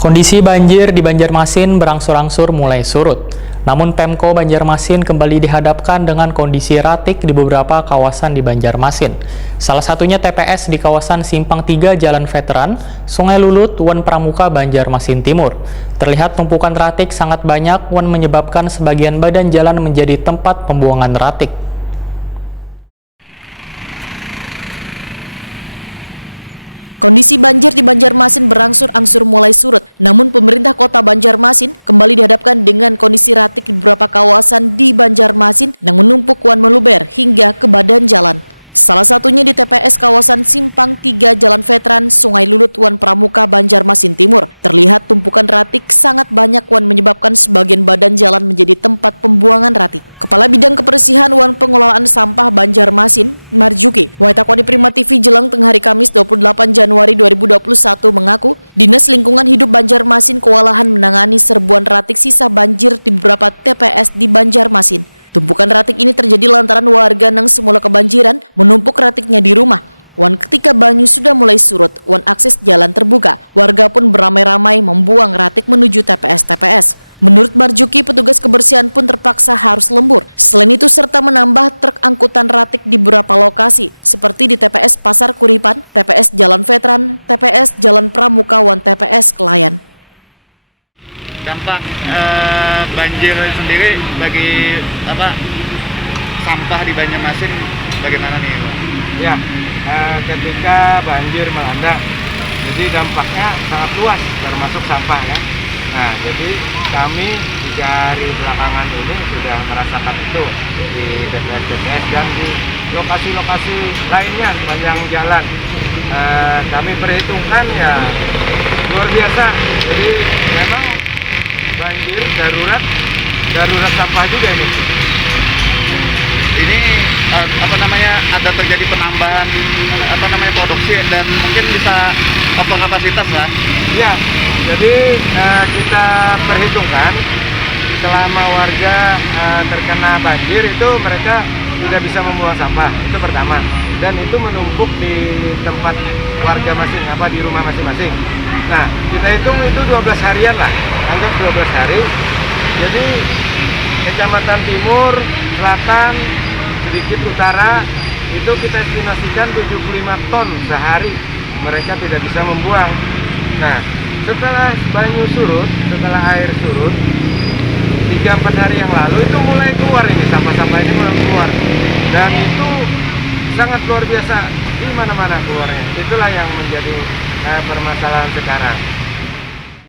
Kondisi banjir di Banjarmasin berangsur-angsur mulai surut. Namun Pemko Banjarmasin kembali dihadapkan dengan kondisi ratik di beberapa kawasan di Banjarmasin. Salah satunya TPS di kawasan Simpang 3 Jalan Veteran, Sungai Lulut, Wan Pramuka, Banjarmasin Timur. Terlihat tumpukan ratik sangat banyak wan menyebabkan sebagian badan jalan menjadi tempat pembuangan ratik. Kondisi banjir di Banjarmasin berangsur-angsur mulai surut, namun pemerintah kota Banjarmasin kembali dihadapkan dengan kondisi ratik di beberapa kawasan di Banjarmasin yang menumpuk wan meluber hingga ke badan jalan. Salah satunya di TPS kawasan Simpang 3 Jalan Veteran, Sungai Lulut, Wan Pramuka, Banjarmasin Timur. Terlihat tumpukan ratik sangat banyak wan menyebabkan sebagian badan jalan menjadi tempat pembuangan ratik. Kepala Bidang Kebersihan Wan Pengelolaan Sampah Banjarmasin, Marjuki, Waitakoni Prima TV Jelang tengah hari Kamis 28 Januari 2021 mengaku, Dinas Lingkungan Hidup Banjarmasin kewalahan menangani serbuan ratik sisa banjir di beberapa TPS di Banjarmasin. Tumpukan ratik ini terjadi lantaran warga yang semula kebanjiran menumpuk ratiknya di rumah. Wan ketika banyu sudah mulai surut, wan akses jalan terbuka. Warga pun beramai-ramai membuang ratik menuju TPS-TPS. Menurut Marjuki, petugas kebersihan pun terpaksa harus lembur. Selain itu, serta menambah truk angkutan ratik di beberapa lokasi, seperti di TPS Pasar Kuripan, TPS Jalan Veteran, TPS Jalan Pramuka, Wan TPS Kelayan. Dampak banjir sendiri bagi sampah di Banjarmasin bagaimana nih, Pak? Ya, ketika banjir melanda, jadi dampaknya sangat luas termasuk sampah ya. Nah, jadi kami dari belakangan ini sudah merasakan itu di TPS-TPS dan di lokasi-lokasi lainnya sepanjang jalan. Kami perhitungkan ya luar biasa. Jadi memang banjir darurat sampah juga ini. Ini ada terjadi penambahan produksi dan mungkin bisa over kapasitas lah. Ya, jadi kita perhitungkan selama warga terkena banjir itu mereka tidak bisa membuang sampah, itu pertama. Dan itu menumpuk di tempat warga di rumah masing-masing. Nah, kita hitung itu 12 harian lah, anggap 12 hari. Jadi Kecamatan Timur, Selatan, sedikit Utara, itu kita estimasikan 75 ton sehari mereka tidak bisa membuang. Nah, setelah banyu surut, setelah air surut, 3-4 hari yang lalu itu mulai keluar ini, sampah-sampah ini mulai keluar. Dan itu sangat luar biasa, di mana-mana keluarnya. Itulah yang menjadi permasalahan sekarang.